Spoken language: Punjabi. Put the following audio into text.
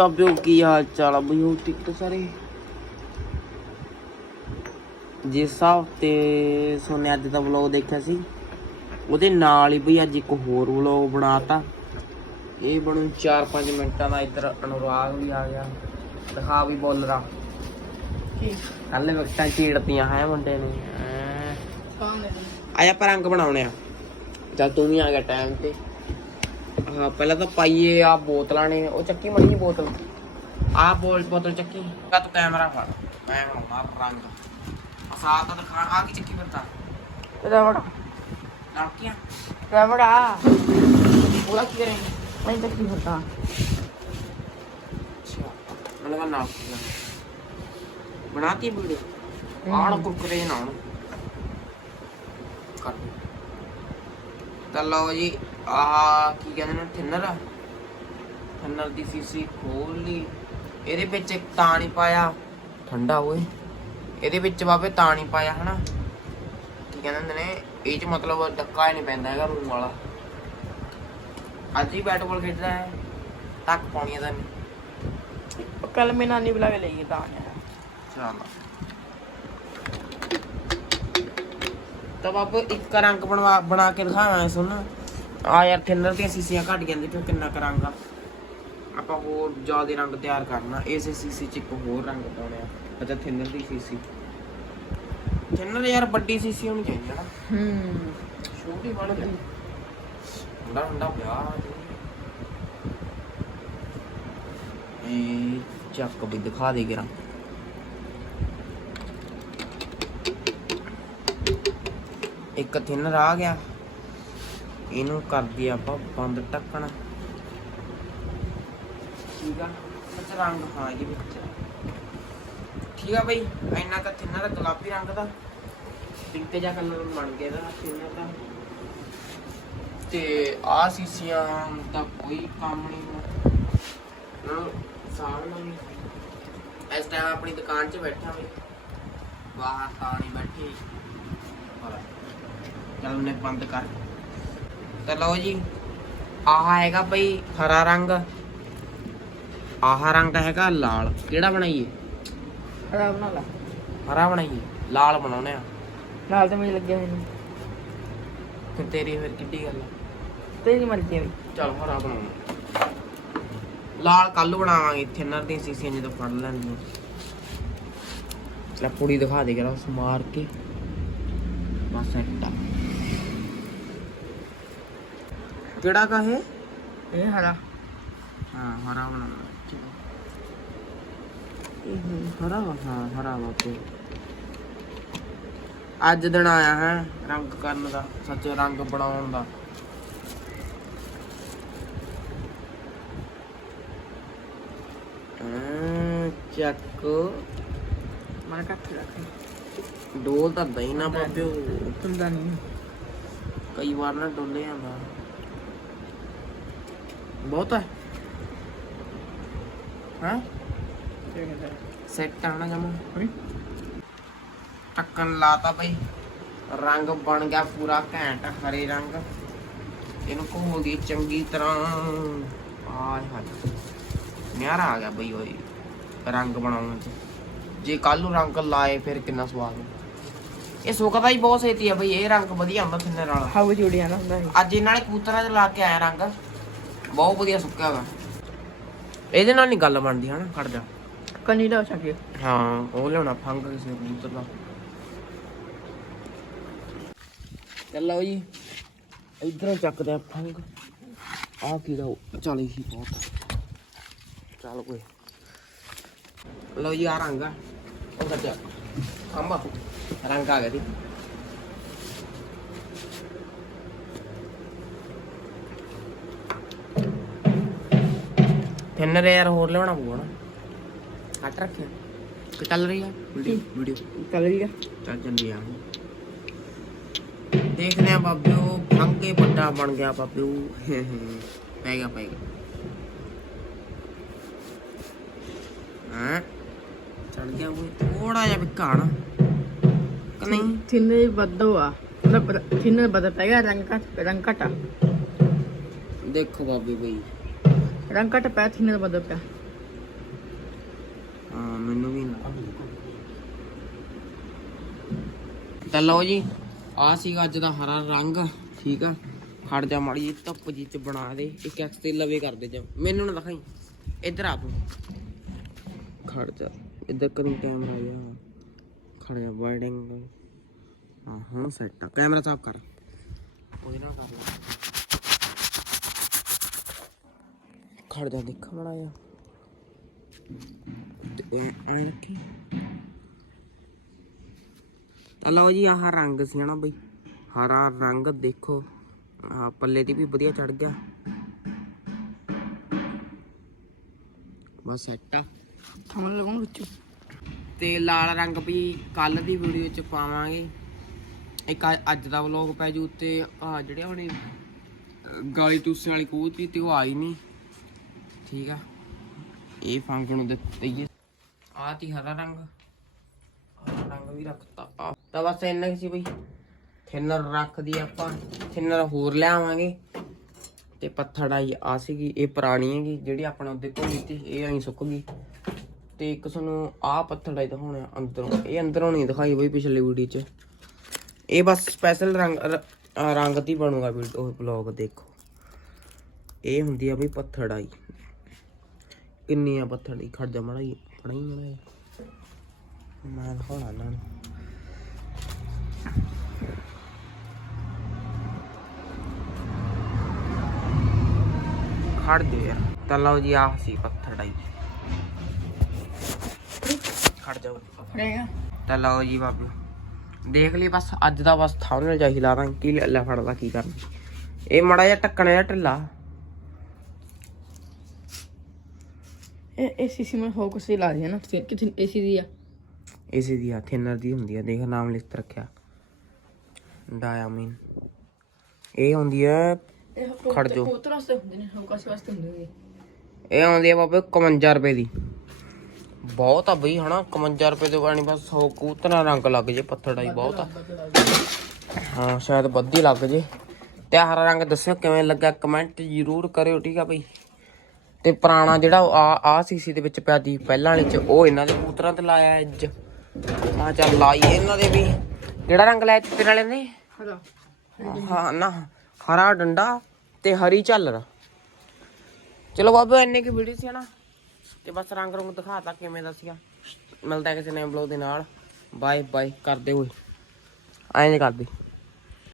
ਬਾਬਿਓ ਕੀ ਹਾਲ ਚਾਲ ਆ? ਬਈ ਹੋ ਠੀਕ ਤਾਂ ਸਾਰੇ? ਜਿਸ ਹਿਸਾਬ ਤੇ ਸੋਨੇ ਅੱਜ ਦਾ ਵਲੌਗ ਦੇਖਿਆ ਸੀ ਉਹਦੇ ਨਾਲ ਹੀ ਬਈ ਅੱਜ ਇੱਕ ਹੋਰ ਵਲੌਗ ਬਣਾਤਾ। ਇਹ ਬਣੂ 4-5 ਮਿੰਟਾਂ ਦਾ ਇੱਧਰ ਅਨੁਰਾਗ ਵੀ ਆ ਗਿਆ। ਦਿਖਾ ਵੀ ਬੋਲਰਾ। ਕੱਲ ਵਕਤਾਂ ਚੀੜਤੀਆਂ ਹੈ ਮੁੰਡੇ ਨੇ। ਆਇਆ ਪਰ ਅੰਕ ਬਣਾਉਣੇ ਆ। ਚੱਲ ਤੂੰ ਵੀ ਆ ਗਿਆ ਟਾਈਮ ਤੇ। ਹਾਂ ਪਹਿਲਾਂ ਤਾਂ ਪਾਈਏ ਆ ਬੋਤਲਾਂ ਨੇ ਉਹ ਚੱਕੀ ਮੜੀ ਬੋਤਲ। ਆ ਬੋਲ ਬੋਤਲ ਚੱਕੀ। ਕਾ ਤੂੰ ਕੈਮਰਾ ਫੜ। ਮੈਂ ਬਣਾਉਣਾ ਰੰਗ। ਅਸਾ ਤਾਂ ਦਿਖਾ ਆ ਕੀ ਚੱਕੀ ਫਿਰਦਾ? ਰਵੜਾ ਲੜਕੀਆਂ ਰਵੜਾ ਪੂਰਾ ਕੀ ਕਰੇਂਗੇ? ਮੈਂ ਤਾਂ ਕੀ ਹੁੰਦਾ ਅੱਛਾ ਮੈਨੂੰ ਕਹਿੰਦਾ ਨਾਲ ਬਣਾਤੀ ਵੀਡੀਓ? ਆਣ ਕੁਰਕਰੇ ਨਾ ਕਰ। ਤਾਂ ਲਓ ਜੀ ਆ ਕੀ ਕਹਿੰਦੇ ਨੇ ਥਿਨਰ? ਥਿਨਰ ਦੀ ਸੀਸੀ ਖੋਲ ਲਈ। ਇਹਦੇ ਵਿੱਚ ਇੱਕ ਤਾਂ ਨਹੀਂ ਪਾਇਆ। ਠੰਡਾ ਓਏ। ਇਹਦੇ ਵਿੱਚ ਬਾਬੇ ਤਾਂ ਨਹੀਂ ਪਾਇਆ ਹਨਾ? ਕੀ ਕਹਿੰਦੇ ਹੁੰਦੇ ਨੇ? ਇਹ ਚ ਮਤਲਬ ਡੱਕਾ ਹੀ ਨਹੀਂ ਪੈਂਦਾ ਹੈਗਾ ਰੂਮ ਵਾਲਾ। ਅੱਜ ਹੀ ਬੈਟ ਬਾਲ ਖੇਡਦਾ ਹੈ। ਤੱਕ ਪਾਉਣੀਆਂ ਦਾ ਨਹੀਂ। ਕੱਲ ਮੈਂ ਨਾਨੀ ਬੁਲਾ ਕੇ ਲੈ ਗਈ ਤਾਂ ਚੱਲ। ਤਾਂ ਬਾਬੂ ਇੱਕ ਰੰਗ ਬਣਵਾ ਬਣਾ ਕੇ ਦਿਖਾਵਾਂ ਸੁਣ ਆ ਯਾਰ ਥਿਨਰ ਦੀਆਂ ਸੀਸੀਆਂ ਘਟ ਜਾਂਦੀ ਤੇ ਕਿੰਨਾ ਕਰਾਂਗਾ? ਆਪਾਂ ਹੋਰ ਜ਼ਿਆਦਾ ਰੰਗ ਤਿਆਰ ਕਰਨਾ, ਇਸ ਸੀਸੀ ਚ ਇੱਕ ਹੋਰ ਰੰਗ ਪਾਉਣਾ ਅੱਛਾ ਥਿਨਰ ਦੀ ਸੀਸੀ। ਥਿਨਰ ਯਾਰ ਵੱਡੀ ਸੀਸੀ ਹੋਣੀ ਚਾਹੀਦੀ ਹੈ ਨਾ। ਹੂੰ ਛੋਟੀ ਬਣ ਗਈ ਹੁੰਦਾ ਹੁੰਦਾ ਪਿਆ ਇਹ ਚੱਕ ਵੀ ਦਿਖਾ ਦੇ ਗਿਰਾਂ ਇੱਕ ਥਿਨਰ ਆ ਗਿਆ। ਇਹਨੂੰ ਕਰਦੇ ਆਪਾਂ ਬੰਦ ਟੱਕਣ ਠੀਕ ਆ ਅੱਛਾ ਰੰਗ ਹਾਂ ਇਹ ਵਿੱਚ। ਠੀਕ ਆ ਬਈ, ਇੰਨਾ ਕੁ ਥਿਨਰ ਗੁਲਾਬੀ ਰੰਗ ਦਾ। ਪਿੰਕ ਜਿਹਾ ਕਲਰ ਬਣ ਗਿਆ ਇਹਦਾ ਥਿਨਰ ਦਾ ਤੇ ਆ ਸੀਸੀਆਂ ਦਾ ਕੋਈ ਕੰਮ ਨਹੀਂ ਨਾ ਸਾਲ ਨਹੀਂ ਇਸ ਟਾਈਮ ਆਪਣੀ ਦੁਕਾਨ 'ਚ ਬੈਠਾ ਵੀ ਬਾਹਰ ਤਾਂ ਨਹੀਂ ਬੈਠੀ। ਚਲ ਉਹਨੇ ਬੰਦ ਕਰ। ਤੇ ਲਓ ਜੀ ਆਹ ਹੈਗਾ ਬਈ ਹਰਾ ਰੰਗ। ਆਹ ਰੰਗ ਹੈਗਾ ਲਾਲ। ਕਿਹੜਾ ਬਣਾਈਏ? ਹਰਾ ਬਣਾ ਲਾ। ਹਰਾ ਬਣਾਈਏ। ਲਾਲ ਬਣਾਉਣੇ ਆ। ਨਾਲ ਤੇ ਮੈਨੂੰ ਲੱਗਿਆ ਫਿਰ ਤੇਰੀ ਫਿਰ ਕਿੱਡੀ ਗੱਲ ਆ? ਤੇਰੀ ਮਰਜ਼ੀ ਹੈ ਚਲ ਹਰਾ ਬਣਾਉਣਾ। ਲਾਲ ਕੱਲ ਬਣਾਵਾਂਗੇ ਥਿਨਰ ਦੀਆਂ ਸੀਸੀਆਂ ਜਦੋਂ ਫੜ ਲੈਣੀਆਂ। ਲੈ ਪੁੜੀ ਦਿਖਾ ਦੇ ਕਰਾ ਉਸ ਮਾਰ ਕੇ। ਬਸ ਐਟਾ ਕਿਹੜਾ ਕਾ ਹੈ ਇਹ ਹਰਾ। ਹਾਂ ਹਰਾ ਬਣਾਉਣਾ ਇਹ ਹਰਾ ਵਾ, ਹਾਂ ਹਰਾ ਬਾਪੇ ਅੱਜ ਦਿਨ ਆਇਆ ਹੈ ਰੰਗ ਕਰਨ ਦਾ ਸੱਚ ਰੰਗ ਬਣਾਉਣ ਦਾ। ਚੱਕ। ਮੈਂ ਕੱਟ ਰੱਖ। ਡੋਲ ਤਾਂ ਦਈ ਨਾ ਬਾਬਿਓ ਤੁੰਦਾ ਨਹੀਂ। ਕਈ ਵਾਰ ਨਾ ਡੋਲੇ ਜਾਂਦਾ। ਬਹੁਤ ਹੈ ਹਾਂ? ਸੈੱਟ ਆਣਾ ਜਮਾ। ਟੱਕਣ ਲਾਤਾ ਬਈ। ਰੰਗ ਬਣ ਗਿਆ ਪੂਰਾ ਘੈਂਟ ਹਰੇ ਰੰਗ। ਇਹਨੂੰ ਘੋਲ ਦੀ ਚੰਗੀ ਤਰ੍ਹਾਂ। ਆਏ ਹਾਏ। ਨਿਆਰਾ ਆ ਗਿਆ ਬਈ ਓਏ। ਰੰਗ ਬਣਾਉਣ ਚ। ਜੇ ਕੱਲ ਨੂੰ ਰੰਗ ਲਾਏ ਫਿਰ ਕਿੰਨਾ ਸਵਾਦ ਹੋ ਇਹ ਸੁੱਕਦਾ ਹੀ ਬਹੁਤ ਛੇਤੀ ਆ ਬਈ। ਇਹ ਰੰਗ ਵਧੀਆ ਹੁੰਦਾ ਥਿੰਨੇ ਨਾਲ ਹਾਉ ਜੁੜਿਆ ਨਾ ਹੁੰਦਾ ਅੱਜ ਇਹਨਾਂ ਨੇ ਕਬੂਤਰਾਂ 'ਚ ਲਾ ਕੇ ਆਇਆ ਰੰਗ। ਬਹੁਤ ਵਧੀਆ ਸੁੱਕਿਆ ਵਾ। ਇਹਦੇ ਨਾਲ ਨਹੀਂ ਗੱਲ ਬਣਦੀ ਹਨਾ ਖੜ ਜਾ। ਕੰਨੀ ਦਾ ਸਕੇ ਹਾਂ ਉਹ ਲਿਆਉਣਾ ਫੰਗ ਕਿਸੇ ਕਬੂਤਰ ਦਾ। ਚੱਲ ਲਓ ਜੀ ਇਧਰੋਂ ਚੱਕਦੇ ਆ ਫੰਗ। ਆ ਕੀ ਦਾ ਚੱਲ ਹੀ ਬਹੁਤ ਚੱਲ ਕੋਈ। ਲਓ ਜੀ ਆ ਰੰਗ ਆ। ਉਹ ਸੱਜਾ। ਖੰਭਾ ਰੰਗ ਆ ਗਿਆ ਜੀ। ਥਿਨਰ ਯਾਰ ਹੋਰ ਲਿਆਉਣਾ ਪਊਗਾ ਨਾ। ਕੱਟ ਰੱਖਿਆ। ਕਿ ਚੱਲ ਰਹੀ ਆ ਵੀਡੀਓ ਵੀਡੀਓ। ਕਲਰੀ ਦਾ ਚੱਲ ਚੱਲੀ ਆ। ਦੇਖਦੇ ਆ ਬਾਬਿਓ ਫੰਗੇ ਵੱਡਾ ਬਣ ਗਿਆ ਬਾਬਿਓ ਪੈ ਗਿਆ ਪੈ ਗਿਆ। ਹਾਂ? ਚੜ ਗਿਆ ਉਹ ਥੋੜਾ ਜਿਹਾ ਵਿਕਾ ਨਾ ਕਿ ਨਹੀਂ? ਥਿੰਨੇ ਵੱਧੋ ਆ ਮਤਲਬ ਥਿੰਨੇ ਬਦਲ ਪੈ ਗਿਆ ਰੰਗ ਘਟ ਰੰਗ ਘਟਾ। ਦੇਖੋ ਬਾਬੀ ਬਈ। ਰੰਗ ਘਟ ਪਿਆ, ਥਿੰਨੇ ਬਦਲ ਪਿਆ। ਹਾਂ, ਮੈਨੂੰ ਵੀ ਨਾ। ਤਾਂ ਲਓ ਜੀ ਆ ਸੀਗਾ ਅੱਜ ਦਾ ਹਰਾ ਰੰਗ, ਠੀਕ ਆ। ਖੜ ਜਾ ਮਾੜੀ ਜੀ ਧੁੱਪ ਜੀ ਚ ਬਣਾ ਦੇ, ਇੱਕ ਐਕਸ ਤੇ ਲਵੇ ਕਰ ਦੇ ਜਾ। ਮੈਨੂੰ ਨਾ ਦਿਖਾਈ, ਇੱਧਰ ਆ ਤੂੰ। ਖੜ ਜਾ, ਇੱਧਰ ਕਰੀ ਕੈਮਰਾ ਜਾ ਖੜ ਜਾ ਵਾਈਡਿੰਗ ਹਾਂ ਹਾਂ ਸੈੱਟ ਆ। ਕੈਮਰਾ ਸਾਫ਼ ਕਰ। ਉਹਦੇ ਨਾਲ ਕਰ ਲੈ ਖੜ ਜਾ ਦੇਖ ਮੜਾ ਰੱਖੀ। ਤਾਂ ਲਓ ਜੀ ਆਹ ਰੰਗ ਸੀ ਹਨਾ ਬਈ। ਹਰਾ ਰੰਗ ਦੇਖੋ। ਆ ਪੱਲੇ ਦੀ ਵੀ ਵਧੀਆ ਚੜ ਗਿਆ। ਬਸ ਸੈੱਟ ਆ। ਲਗਾਉਂ ਵਿੱਚੋਂ। ਤੇ ਲਾਲ ਰੰਗ ਵੀ ਕੱਲ ਦੀ ਵੀਡੀਓ ਚ ਪਾਵਾਂਗੇ। ਇੱਕ ਅੱਜ- ਦਾ ਵਲੌਗ ਪੈ ਜੂ ਤੇ ਆ ਜਿਹੜੇ ਆਪਣੇ ਅਹ, ਗਾਲੀ ਟੂਸਣ ਵਾਲੀ ਕਬੂਤਰੀ ਤੇ ਉਹ ਆਈ ਨਹੀਂ ਠੀਕ ਆ। ਇਹ ਫੰਕਸ਼ਨ ਨੂੰ ਦਿੱਤੀ ਆ ਤੀ ਹਰਾ ਰੰਗ। ਹਰਾ ਰੰਗ ਵੀ ਰੱਖਤਾ। ਆ ਤਾਂ ਬਸ ਇੰਨਾ ਹੀ ਸੀ ਬਈ। ਥਿਨਰ ਰੱਖਦੀ ਆਪਾਂ। ਥਿਨਰ ਹੋਰ ਲਿਆਵਾਂਗੇ ਤੇ ਪੱਥੜਾਈ ਆ ਸੀਗੀ, ਇਹ ਪੁਰਾਣੀ ਹੈਗੀ, ਜਿਹੜੀ ਆਪਣੇ ਉਹਦੇ ਕੋਲ ਸੀ ਇਹ ਐਂ ਸੁੱਕ ਗਈ। ਤੇ ਇੱਕ ਤੁਹਾਨੂੰ ਆਹ ਪੱਥੜਾਈ ਦਿਖਾਉਣਾ ਅੰਦਰੋਂ। ਇਹ ਅੰਦਰੋਂ ਨਹੀਂ ਦਿਖਾਈ ਬਈ ਪਿਛਲੀ ਵੀਡੀਓ 'ਚ। ਇਹ ਬਸ ਸਪੈਸ਼ਲ ਰੰਗ ਰੰਗ ਦੀ ਬਣੂਗਾ ਵੀਡੀਓ ਬਲੌਗ ਦੇਖੋ। ਇਹ ਹੁੰਦੀ ਆ ਬਈ ਪੱਥਰ ਪੱਥੜਾਈ ਕਿੰਨੀ ਆ ਪੱਥੜਾਈ ਖੜ ਜਾ ਮੜਾ ਹੀ ਮੜਾ ਮੈਂ ਦਿਖਾਉਣਾ ਇਹਨਾਂ ਨੂੰ। ਖੜ ਦੇ ਯਾਰ। ਤਾਂ ਲਓ ਜੀ ਆਹ ਸੀ ਪੱਥੜਾਈ ਖੜ ਜਾਓ ਫੜੇਗਾ ਤਾਂ ਲਓ ਜੀ ਬਾਬੇ। ਦੇਖ ਲਈ ਬਸ ਅੱਜ ਦਾ ਬਸ ਥਾਉਨਲ ਚਾਹੀ ਲਾ ਰਾਂ ਕੀ ਲੈ ਫੜਦਾ ਕੀ ਕਰਨਾ। ਇਹ ਮੜਾ ਜਿਹਾ ਟੱਕਣਾ ਜਿਹਾ ਢਿੱਲਾ। ਹੀ ਏਸੀ ਦੀ ਆ। ਇਸੇ ਦੀ ਆ ਥਿਨਰ ਦੀ ਹੁੰਦੀ ਆ ਦੇਖ ਨਾਮ ਲਿਖ ਰੱਖਿਆ। ਡਾਇਆਮੀਨ ਇਹ ਹੁੰਦੀ ਹੈ ਇਹ ਖੜ ਜਾਓ। ਕੋਤਰ ਵਾਸਤੇ ਹੁੰਦੇ ਨੇ ਫੋਕਸ ਵਾਸਤੇ ਹੁੰਦੇ ਨੇ। ਇਹ ਆਉਂਦੀ ਆ ਬਾਬੇ 51 ਰੁਪਏ ਦੀ। ਬਹੁਤ ਆ ਬਈ ਹਨਾ 51 ਰੁਪਏ ਦੇ ਬਾਣੀ ਬਸ 100 ਕੂਤਰਾ ਰੰਗ ਲੱਗ ਜੇ ਪੱਥੜਾਈ ਬਹੁਤ ਆ। ਹਾਂ ਸ਼ਾਇਦ ਵੱਧੀ ਲੱਗ ਜੇ। ਤੇ ਹਰਾ ਰੰਗ ਦੱਸਿਓ ਕਿਵੇਂ ਲੱਗਾ ਕਮੈਂਟ ਜ਼ਰੂਰ ਕਰਿਓ ਠੀਕ ਆ ਬਈ। ਤੇ ਪੁਰਾਣਾ ਜਿਹੜਾ ਆ ਆ ਸੀਸੀ ਦੇ ਵਿੱਚ ਪਿਆ ਦੀ ਪਹਿਲਾਂ ਵਾਲੇ ਚ ਉਹ ਇਹਨਾਂ ਦੇ ਕਬੂਤਰਾਂ ਤੇ ਲਾਇਆ ਅੱਜ। ਮਾ ਚੱਲ ਲਾਈਏ ਇਹਨਾਂ ਦੇ ਵੀ। ਕਿਹੜਾ ਰੰਗ ਲਾਇਆ ਚਿੱਟੇ ਵਾਲੇ ਨੇ? ਹਲਾ ਹਾਂ ਨਾ ਹਰਾ ਡੰਡਾ ਤੇ ਹਰੀ ਝਾਲਰ। ਚਲੋ ਬਾਬੂ ਇੰਨੇ ਕੀ ਵੀਡੀਓ ਸੀ ਹਨਾ? ਤੇ ਬਸ ਰੰਗ ਰੰਗ ਦਿਖਾਤਾ ਕਿਵੇਂ ਦਾ ਸੀਗਾ। ਮਿਲਦਾ ਕਿਸੇ ਨਵੇਂ ਬਲੌਗ ਦੇ ਨਾਲ। ਬਾਏ ਬਾਏ ਕਰਦੇ ਹੋਏ। ਐਂ ਕਰਦੇ।